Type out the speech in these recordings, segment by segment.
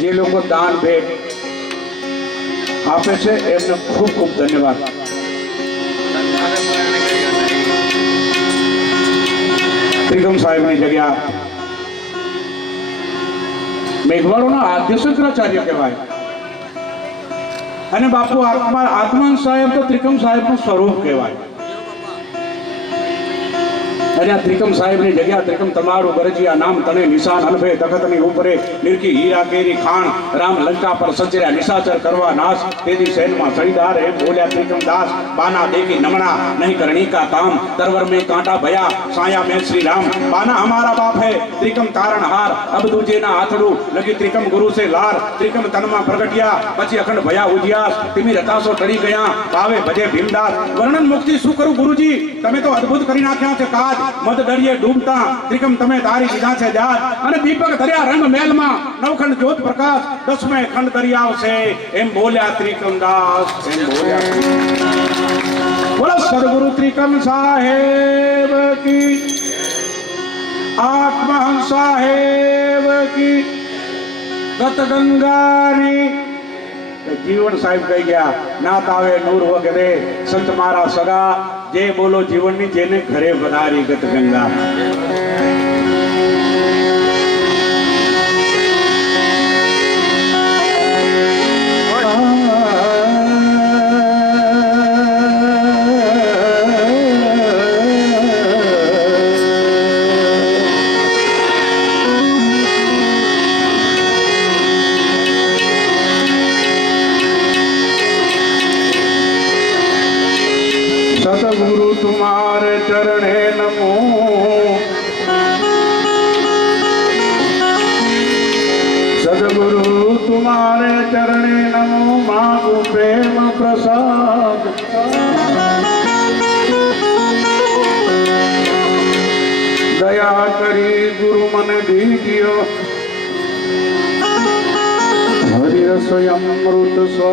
જે લોકો દાન ભેટ આપે છે એમને ખૂબ ખૂબ ધન્યવાદ. ત્રિકમ સાહેબની જગ્યા મેઘવાળોના આદ્ય શંકરાચાર્ય કહેવાય. અને બાપુ આત્માન સાહેબ તો ત્રિકમ સાહેબનું સ્વરૂપ કહેવાય. અને આ ત્રિકમ સાહેબની જગ્યા ત્રિકમ તમારું ગરજિયા નામ તને નિશાન અનભે તખતની ઉપરે નિરકી હીરા કેરી ખાણ રામ લંકા પર સચર્યા નિશાચર કરવા નાશ તેદી સૈનમાં સળીદાર એમ બોલ્યા ત્રિકમ દાસ બાના દેખી નમણા નહીં કરણી કા કામ तरवर में कांटा भया साया में श्री राम बाना हमारा बाप है त्रिकम तारण हार अब दूजे ना हाथड़ू लगी त्रिकम गुरु से लार त्रिकम तनमा प्रगटिया પછી અખંડ ભયા ઉજ્યાસ તિમિર હતાશો ટળી ગયા ભાવે ભજે ભીમદાસ વર્ણન મુક્તિ શું કરું ગુરુજી તમે તો અદ્ભુત કરી નાખ્યા છે કાજ મદ દરિયે ડૂબતા ત્રિકમ તમે તારી દીધા છે જાત અને દીપક દરિયા રંગ મહેલમાં નવખંડ જ્યોત પ્રકાશ દસમે ખંડ દરિયા છે એમ બોલ્યા ત્રિકમ દાસ એમ બોલ્યા બોલો સદગુરુ ત્રિકમ સાહેબ કી આત્મા સાહેબ કી ગત ગંગાની જીવન સાહેબ કહી ગયા નાત આવે નૂર વગેરે સંત મારા સગા જે બોલો જીવનની જેને ઘરે વધારી ગત ગંગા. सतगुरु तुम्हारे चरणे नमो सदगुरु तुम्हारे चरणे नमो मांगू प्रेम प्रसाद दया करी गुरु मन दीजियो हरि स्वयं अमृत स्व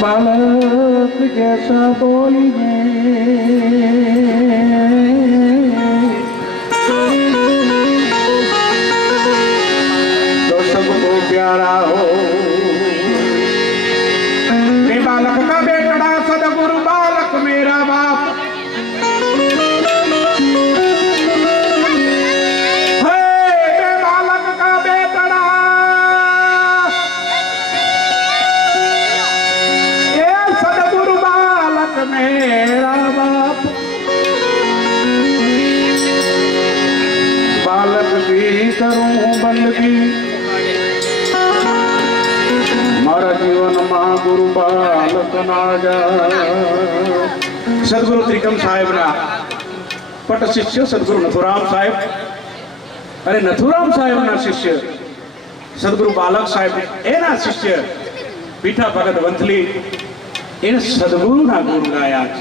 बालक जैसा बोलिए तो सबको प्यारा हो. मैं बालक का बेटा सदगुरु बालक मेरा बाप मेरा बाप बालक भी करूं बंदगी मारा जीवन मां गुरु बालक ना जा. सदगुरु त्रिकम साहेब ना पट शिष्य सदगुरु नथुराम साहेब अरे नथुराम साहेब ना शिष्य सदगुरु बालक साहेब एना शिष्य पीठा भगत वंथली એને સદગુરુના ગુણ ગાયા છે.